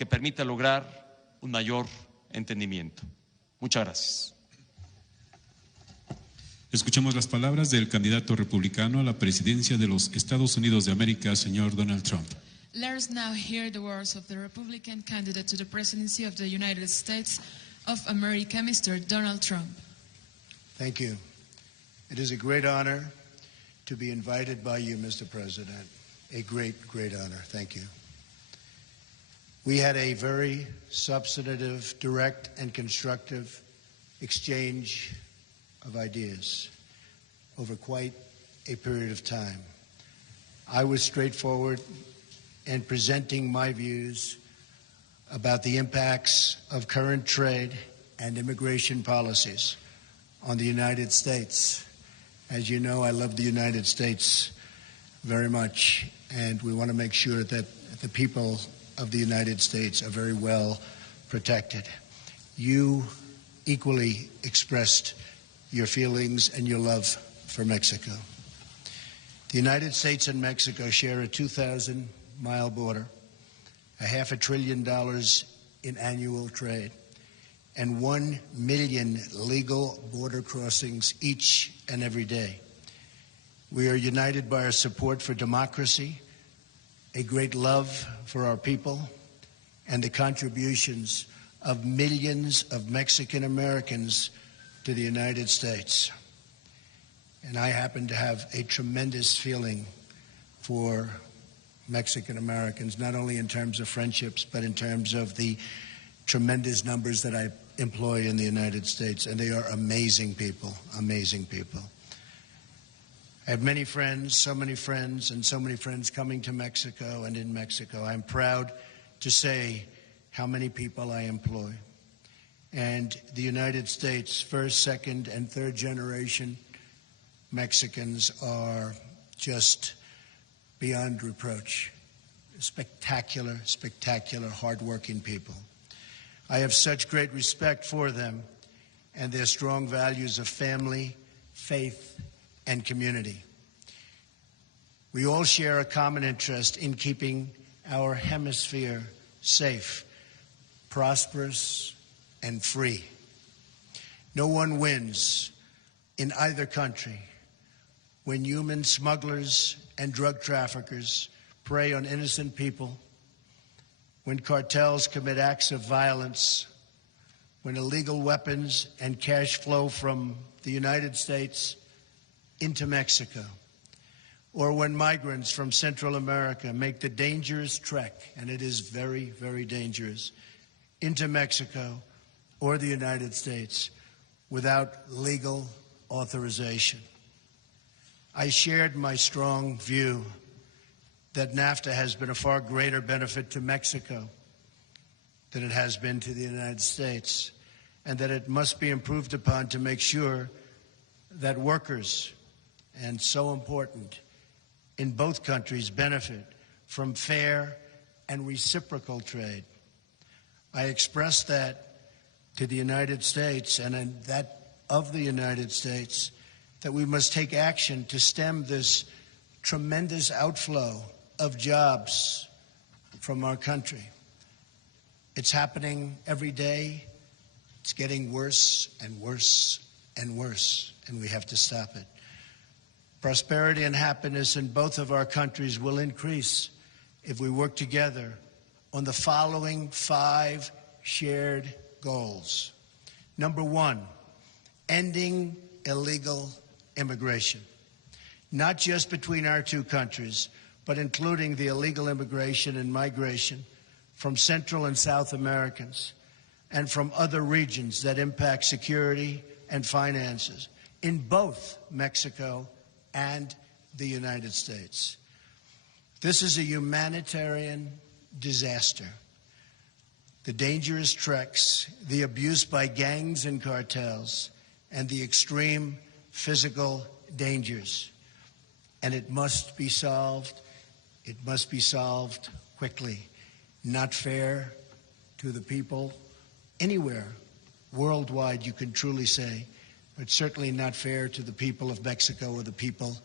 que permita lograr un mayor entendimiento. Muchas gracias. Escuchamos las palabras del candidato republicano a la presidencia de los Estados Unidos de América, señor Donald Trump. Let us now hear the words of the Republican candidate to the presidency of the United States of America, Mr. Donald Trump. Thank you. It is a great honor to be invited by you, Mr. President. A great, great honor. Thank you. We had a very substantive, direct, and constructive exchange of ideas over quite a period of time. I was straightforward in presenting my views about the impacts of current trade and immigration policies on the United States. As you know, I love the United States very much, and we want to make sure that the people of the United States are very well protected. You equally expressed your feelings and your love for Mexico. The United States and Mexico share a 2,000-mile border, a $500 billion in annual trade, and 1 million legal border crossings each and every day. We are united by our support for democracy, a great love for our people, and the contributions of millions of Mexican Americans to the United States. And I happen to have a tremendous feeling for Mexican Americans, not only in terms of friendships, but in terms of the tremendous numbers that I employ in the United States. And they are amazing people, amazing people. I have many friends, so many friends, and so many friends coming to Mexico and in Mexico. I'm proud to say how many people I employ. And the United States, first, second, and third generation Mexicans are just beyond reproach. Spectacular, spectacular, hardworking people. I have such great respect for them and their strong values of family, faith, and community. We all share a common interest in keeping our hemisphere safe, prosperous, and free. No one wins in either country when human smugglers and drug traffickers prey on innocent people, when cartels commit acts of violence, when illegal weapons and cash flow from the United States into Mexico, or when migrants from Central America make the dangerous trek, and it is very, very dangerous, into Mexico or the United States without legal authorization. I shared my strong view that NAFTA has been a far greater benefit to Mexico than it has been to the United States, and that it must be improved upon to make sure that workers, and so important, in both countries benefit from fair and reciprocal trade. I expressed that to the United States and in that of the United States, that we must take action to stem this tremendous outflow of jobs from our country. It's happening every day. It's getting worse and worse and worse, and we have to stop it. Prosperity and happiness in both of our countries will increase if we work together on the following 5 shared goals. Number 1, ending illegal immigration, not just between our two countries, but including the illegal immigration and migration from Central and South Americans and from other regions that impact security and finances in both Mexico and the United States. This is a humanitarian disaster. The dangerous treks, the abuse by gangs and cartels, and the extreme physical dangers. And it must be solved. It must be solved quickly. Not fair to the people anywhere, worldwide, you can truly say, but certainly not fair to the people of Mexico or the people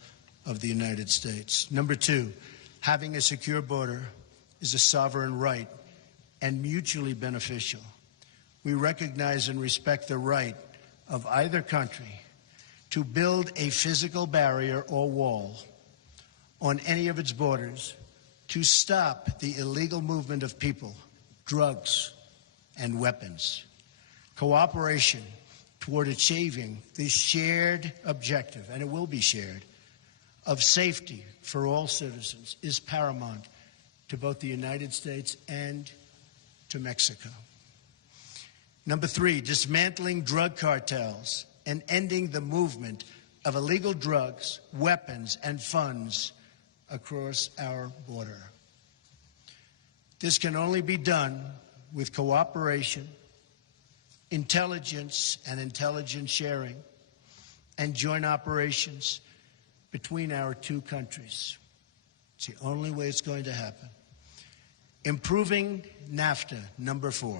of the United States. Number 2, having a secure border is a sovereign right and mutually beneficial. We recognize and respect the right of either country to build a physical barrier or wall on any of its borders to stop the illegal movement of people, drugs, and weapons. Cooperation toward achieving this shared objective, and it will be shared, of safety for all citizens is paramount to both the United States and to Mexico. Number 3, dismantling drug cartels and ending the movement of illegal drugs, weapons, and funds across our border. This can only be done with cooperation, intelligence and intelligence sharing, and joint operations between our two countries. It's the only way it's going to happen. Improving NAFTA, number 4.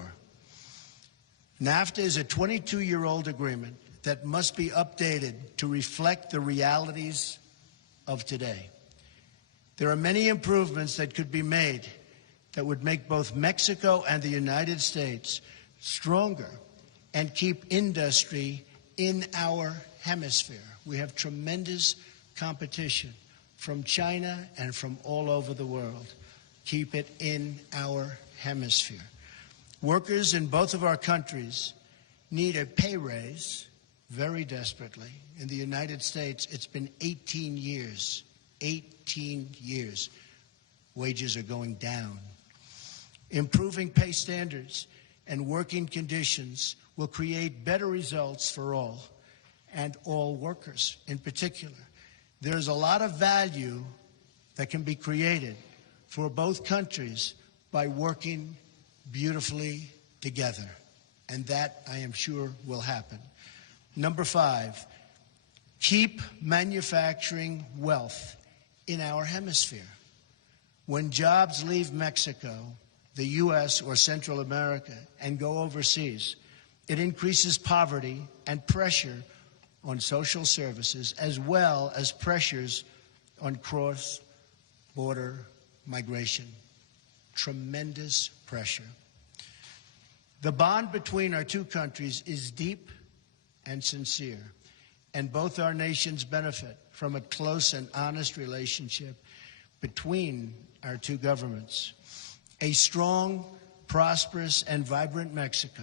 NAFTA is a 22-year-old agreement that must be updated to reflect the realities of today. There are many improvements that could be made that would make both Mexico and the United States stronger and keep industry in our hemisphere. We have tremendous competition from China and from all over the world. Keep it in our hemisphere. Workers in both of our countries need a pay raise very desperately. In the United States, it's been 18 years. 18 years. Wages are going down. Improving pay standards and working conditions will create better results for all, and all workers in particular. There's a lot of value that can be created for both countries by working beautifully together, and that, I am sure, will happen. Number 5, keep manufacturing wealth in our hemisphere. When jobs leave Mexico, the U.S. or Central America and go overseas, it increases poverty and pressure on social services, as well as pressures on cross-border migration. Tremendous pressure. The bond between our two countries is deep and sincere, and both our nations benefit from a close and honest relationship between our two governments. A strong, prosperous, and vibrant Mexico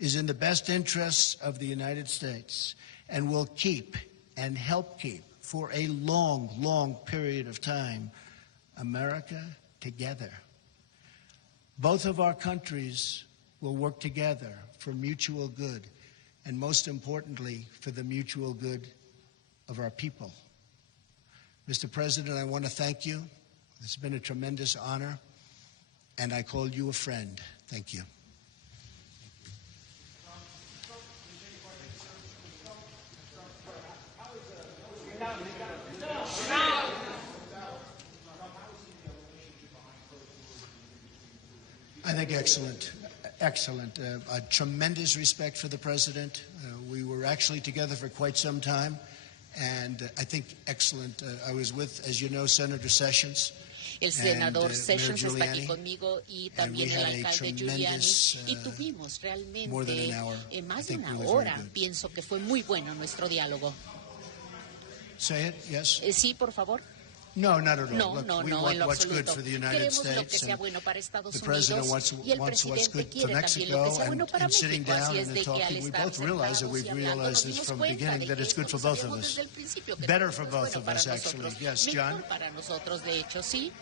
is in the best interests of the United States and will keep and help keep for a long, long period of time America together. Both of our countries will work together for mutual good, and most importantly, for the mutual good of our people. Mr. President, I want to thank you. It's been a tremendous honor, and I call you a friend. Thank you. I think excellent. Excellent. A tremendous respect for the president. We were actually together for quite some time, and I think excellent. I was with, as you know, Senator Sessions. El senador Sessions está aquí conmigo y también el alcalde Giuliani, y tuvimos realmente más de una hora. Pienso que fue muy bueno nuestro diálogo. Say it, yes. Sí, por favor. No, not at all. No, Look, no, we no, want en lo what's good absoluto. for the United Queremos lo que States, sea and bueno para Estados the president Unidos wants y el what's good presidente for quiere también lo Mexico, que sea bueno para and sitting México. down Así and es then de que al talking, we estar both realize that sentados we've y hablando realized nos this dimos from the cuenta beginning de that que it's good esto for lo both of sabíamos us. desde el principio, que Better esto for es both bueno of para us, nosotros. actually. Yes, John? Mejor para nosotros, de hecho, sí.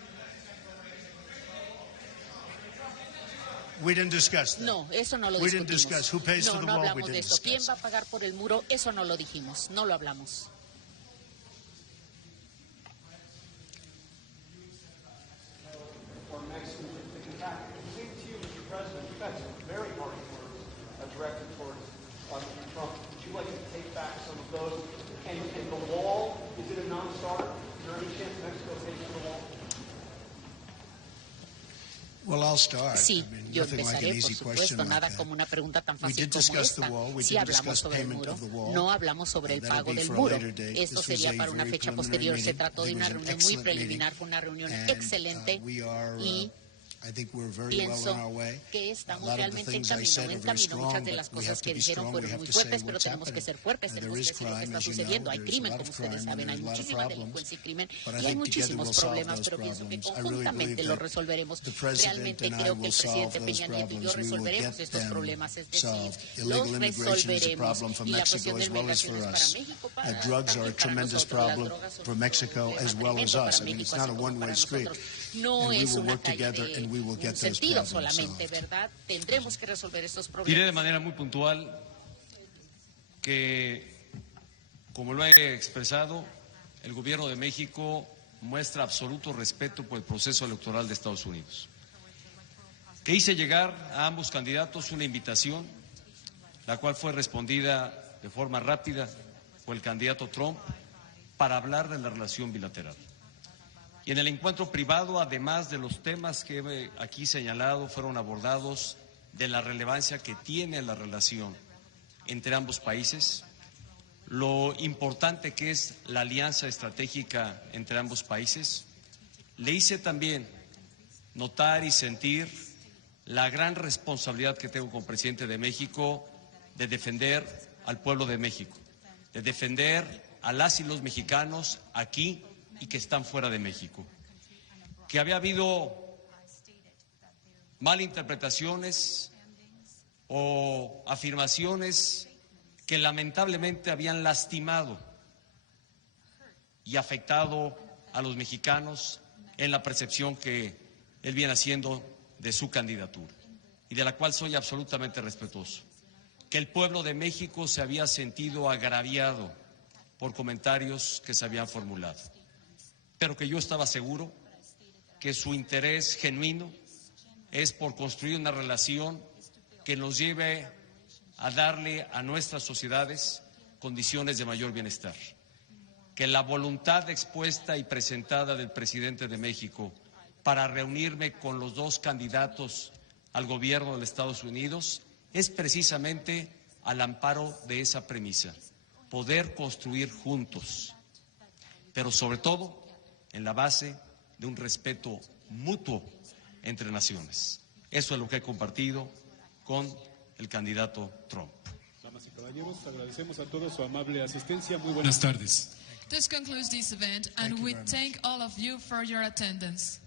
We didn't discuss that. No, eso no lo We didn't discutimos. discuss who pays for the No wall. We hablamos de didn't eso. ¿Quién discuss. va a pagar por el muro? Eso no lo dijimos, no lo hablamos. Directed towards Mr. Trump. Would you like to take back some of those? And the wall, is it a non-starter? Is there any chance Mexico pays for the wall? Well, I'll start. Sí, I mean, yo nothing like an empezaré, por easy question supuesto, like nada that. como una pregunta tan We fácil did como discuss the esta. wall. We Sí did hablamos discuss sobre el payment muro, of the wall. no hablamos sobre el That'll pago be del for a muro. later date. Esto This was sería a para una very fecha preliminary posterior. Se meeting. trató I de think una it was an reunión muy excellent meeting. preliminar, fue una reunión And, excelente we are y Pienso que estamos realmente en camino. Muchas de las cosas que dijeron fueron muy fuertes, pero tenemos que ser fuertes, tenemos que decir lo que está sucediendo. Hay crimen, como ustedes saben, hay muchísima delincuencia y crimen, y hay muchísimos problemas, pero pienso que conjuntamente los resolveremos. Realmente creo que el presidente Peña Nieto y yo resolveremos estos problemas, es decir, los resolveremos. Y la cuestión de migración es para México, para México as well as us. I mean, it's not a one-way street. No es una calle de un sentido solamente, ¿verdad? Tendremos que resolver estos problemas. Diré de manera muy puntual que, como lo he expresado, el gobierno de México muestra absoluto respeto por el proceso electoral de Estados Unidos. Que hice llegar a ambos candidatos una invitación, la cual fue respondida de forma rápida por el candidato Trump, para hablar de la relación bilateral. Y en el encuentro privado, además de los temas que he aquí señalado, fueron abordados de la relevancia que tiene la relación entre ambos países, lo importante que es la alianza estratégica entre ambos países. Le hice también notar y sentir la gran responsabilidad que tengo como presidente de México de defender al pueblo de México, de defender a las y los mexicanos aquí y que están fuera de México. Que había habido malinterpretaciones o afirmaciones que lamentablemente habían lastimado y afectado a los mexicanos en la percepción que él viene haciendo de su candidatura y de la cual soy absolutamente respetuoso. Que el pueblo de México se había sentido agraviado por comentarios que se habían formulado, pero que yo estaba seguro que su interés genuino es por construir una relación que nos lleve a darle a nuestras sociedades condiciones de mayor bienestar, que la voluntad expuesta y presentada del presidente de México para reunirme con los dos candidatos al gobierno de los Estados Unidos es precisamente al amparo de esa premisa, poder construir juntos, pero sobre todo en la base de un respeto mutuo entre naciones. Eso es lo que he compartido con el candidato Trump. Damas y caballeros, agradecemos a todos su amable asistencia. Muy buenas tardes. This concludes this event, and we thank all of you for your attendance.